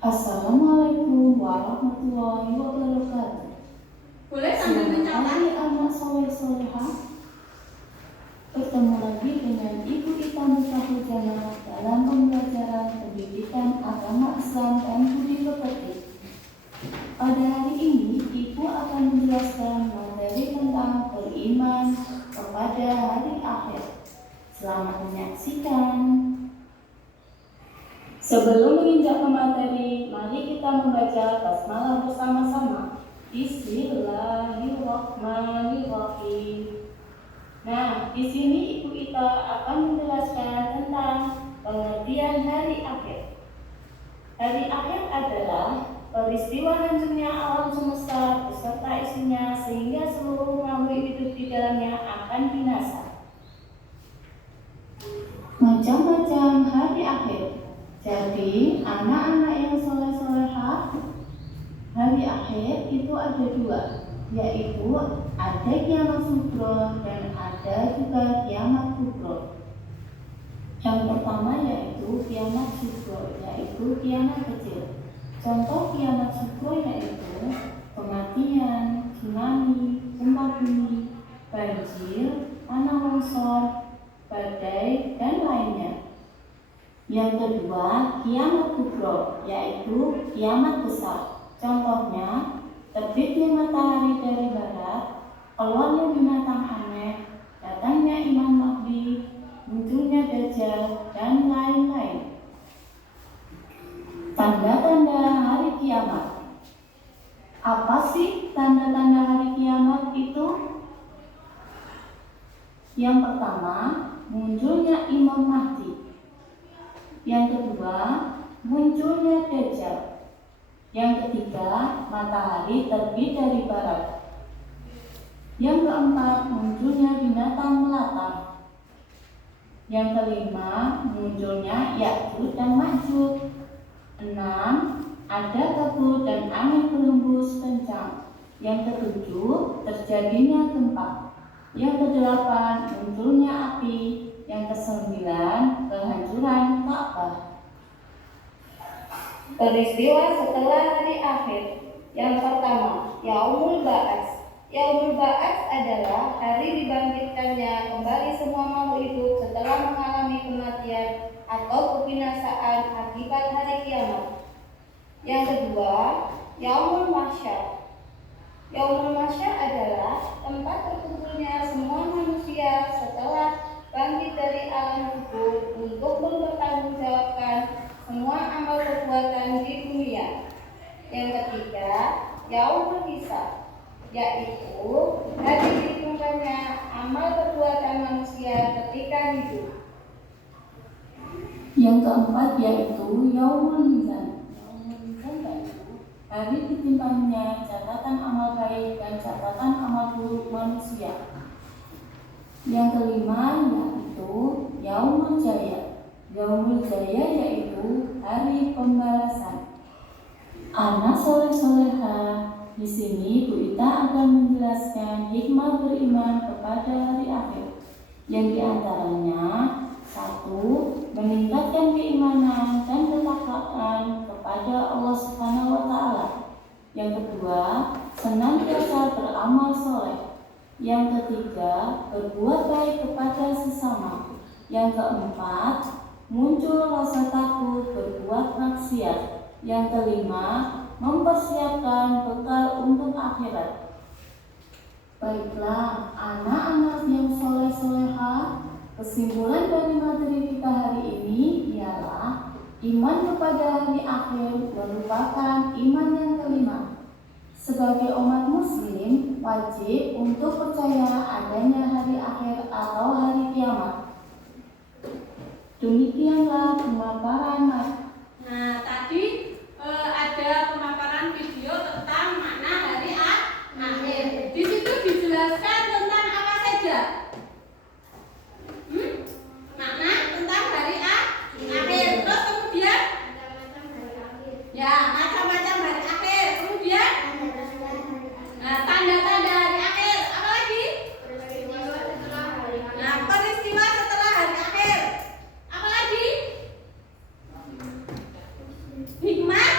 Assalamualaikum warahmatullahi wabarakatuh. Boleh sambil mencatat. Hai anak soleh-solehah. Bertemu lagi dengan Ibu Ita Mutahujana dalam pembelajaran pendidikan agama Islam dan budi pekerti. Pada hari ini, Ibu akan menjelaskan materi tentang beriman kepada hari akhir. Selamat menyaksikan. Sebelum menginjak ke materi, mari kita membaca basmalah bersama-sama. Bismillahirrahmanirrahim. Nah, di sini Ibu Ita akan menjelaskan tentang pengertian hari akhir. Hari akhir adalah peristiwa hancurnya alam semesta beserta isinya sehingga seluruh makhluk hidup di dalamnya akan binasa. Macam-macam hari akhir. Jadi, anak-anak yang soleh-solehah, hari akhir itu ada dua, yaitu ada kiamat sugro dan ada juga kiamat kubro. Yang pertama yaitu kiamat sugro, yaitu kiamat kecil. Contoh kiamat sugro yaitu kematian, tsunami, gempa bumi, banjir, tanah longsor, badai, dan lainnya. Yang kedua, kiamat kubro, yaitu kiamat besar. Contohnya, terbitnya matahari dari barat, keluarnya binatang aneh, datangnya Imam Mahdi, munculnya Dajjal, dan lain-lain. Tanda-tanda hari kiamat. Apa sih tanda-tanda hari kiamat itu? Yang pertama, munculnya Imam Mahdi. Yang kedua, munculnya Dajjal. Yang ketiga, matahari terbit dari barat. Yang keempat, munculnya binatang melata. Yang kelima, munculnya Ya'juj dan Ma'juj. 6. Ada kabut dan angin berhembus kencang. Yang ketujuh, terjadinya gempa. Yang kedelapan, munculnya api. Yang kesembilan, kehancuran Ka'bah. Peristiwa setelah hari akhir. Yang pertama, Yaumul Ba'ats. Yaumul Ba'ats adalah hari dibangkitkannya kembali semua makhluk hidup setelah mengalami kematian atau kebinasaan akibat hari kiamat. Yang kedua, Yaumul Mahsyar. Yaumul Mahsyar adalah tempat terkumpulnya semua manusia setelah bangkit dari alam kubur untuk mempertanggungjawabkan semua amal perbuatan di dunia. Yang ketiga, Yaumul Hisab, yaitu hari dihitungkannya amal perbuatan manusia ketika hidup. Yang keempat yaitu Yaumul Mizan. Yaumul Mizan yaitu hari ditimpangnya catatan amal baik dan catatan amal buruk manusia. Yang kelima yaitu Yaumul Jaya. Yaumul Jaya yaitu hari pembalasan. Anak soleh-soleha, di sini Bu Ita akan menjelaskan hikmah beriman kepada hari akhir. Yang diantaranya 1. Meningkatkan keimanan dan ketakwaan kepada Allah Subhanahu wa Ta'ala. Yang kedua, senantiasa beramal soleh. Yang ketiga, berbuat baik kepada sesama. Yang keempat, muncul rasa takut berbuat maksiat. Yang kelima, mempersiapkan bekal untuk akhirat. Baiklah, anak-anak yang soleh-soleha, kesimpulan dari materi kita hari ini ialah iman kepada hari akhir merupakan iman yang kelima. Sebagai umat muslim, wajib untuk percaya adanya hari akhir atau hari kiamat. Demikianlah pemaparan. Nah, tadi ada pemaparan video tentang makna hari akhir. Di situ dijelaskan tentang apa saja? Makna tentang hari akhir. Terus kemudian ya, macam-macam hari akhir. Kemudian tanda-tanda hari akhir. Apa lagi? Nah, peristiwa setelah hari akhir. Apa lagi? Hikmah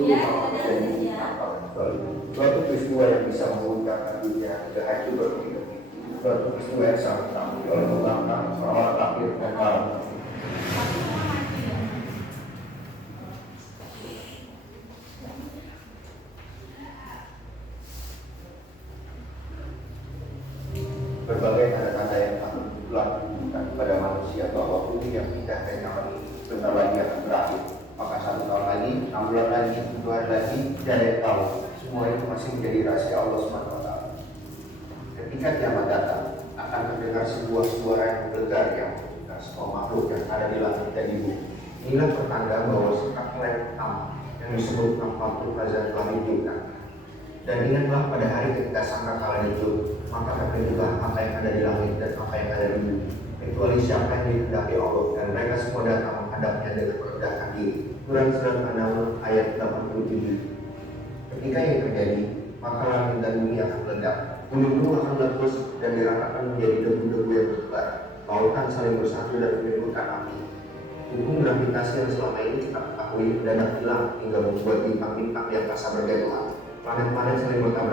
Ya, sudah siap. Suatu peristiwa yang bisa mengundang dunia tidak hancur berpikir. Suatu peristiwa yang sangat tangguh oleh mengangkat perawat akhir dan malam. Berbagai tanda-tanda yang takut telah ditunjukkan kepada manusia bahwa bumi yang pindah dan nyaman ini sebentar lagi akan berakhir. Maka 1 tahun lagi, 6 bulan lagi, 7 hari lagi, tidak ada yang tahu. Semua itu masih menjadi rahasia Allah SWT. Ketika kiamat datang, akan terdengar sebuah suara yang menggelegar yang menunjukkan semua makhluk yang ada di langit dan di bumi. Inilah pertanda bahwa sekak lem hitam yang disebut Naflatul Hazan telah ditiupkan. Dan ingatlah pada hari ketika sangkakala ditiup, maka terjadilah apa yang ada di langit dan apa yang ada di bumi, kecuali siapa yang dikehendaki Allah, dan mereka semua datang menghadapnya dengan merendahkan diri. Quran Surat An-Naml ayat 87. Ketika ini terjadi, maka langit dan bumi akan meledak, gunung-gunung akan meletus dan diratakan menjadi debu-debu yang bertebar. Lautan saling bersatu dan menimbulkan api. Hukum gravitasi yang selama ini kita ketahui mendadak hilang hingga membuat bintang-bintang di angkasa berjatuhan. Planet-planet saling bertabrakan.